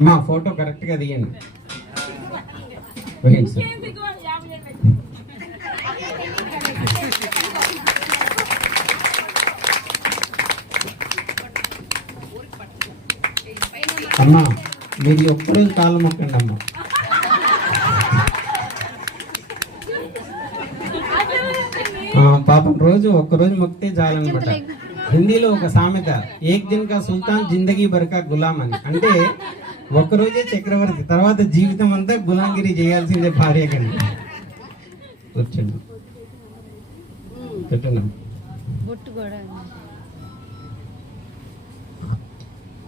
మా ఫోటో కరెక్ట్గా సార్ అమ్మా మీరు ఒక్కరోజు కాలు మొక్కండి అమ్మా. పాపం రోజు ఒక్కరోజు మొక్కితే చాలన్నమాట హిందీలో ఒక సామెత ఏక్ దిన్ కా సుల్తాన్ జిందగీ బరకా గులాం అని. అంటే ఒక్కరోజే చక్రవర్తి తర్వాత జీవితం అంతా గులాంగిరి చేయాల్సిందే భార్య కూడా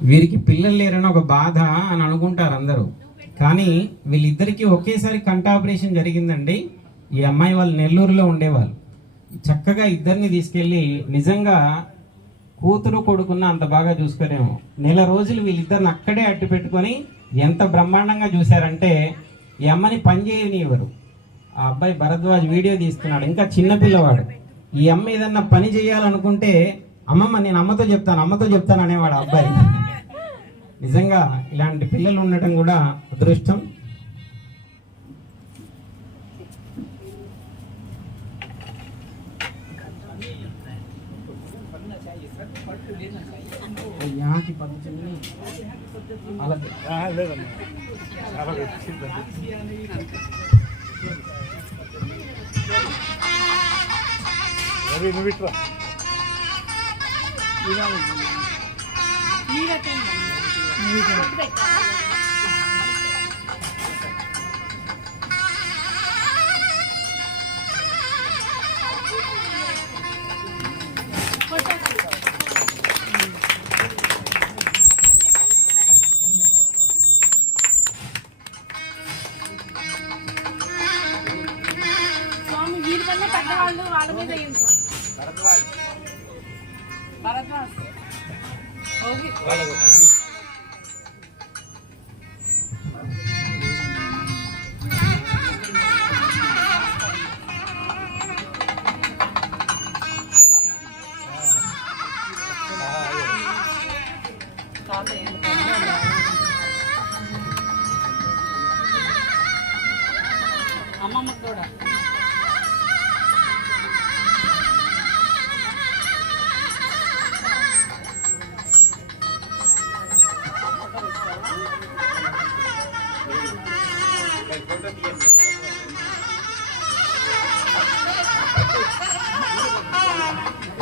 వీరికి పిల్లలు లేరని ఒక బాధ అని అనుకుంటారు అందరూ. కానీ వీళ్ళిద్దరికి ఒకేసారి కంట ఆపరేషన్ జరిగిందండి. ఈ అమ్మాయి వాళ్ళు నెల్లూరులో ఉండేవాళ్ళు. చక్కగా ఇద్దరిని తీసుకెళ్ళి నిజంగా కూతురు కొడుకున్న అంత బాగా చూసుకోలేము నెల రోజులు వీళ్ళిద్దరిని అక్కడే అట్టు పెట్టుకొని ఎంత బ్రహ్మాండంగా చూశారంటే ఈ అమ్మని పని చేయనివ్వరు. ఆ అబ్బాయి భరద్వాజ్ వీడియో తీస్తున్నాడు ఇంకా చిన్న పిల్లవాడు. ఈ అమ్మ ఏదన్నా పని చేయాలనుకుంటే అమ్మమ్మ నేను అమ్మతో చెప్తాను అమ్మతో చెప్తాను అనేవాడు అబ్బాయి. నిజంగా ఇలాంటి పిల్లలు ఉండటం కూడా అదృష్టం. यहाँ की पद्धति नहीं अलग స్వామి వీరికన్నా పెద్దవాళ్ళు వాళ్ళ మీద వేయండి స్వామి. Bharadwaj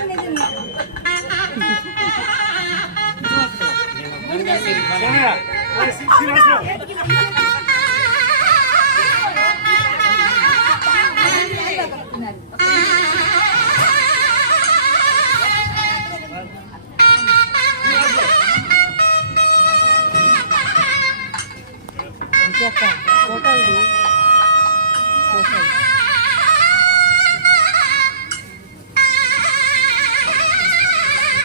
Come here. Let's see what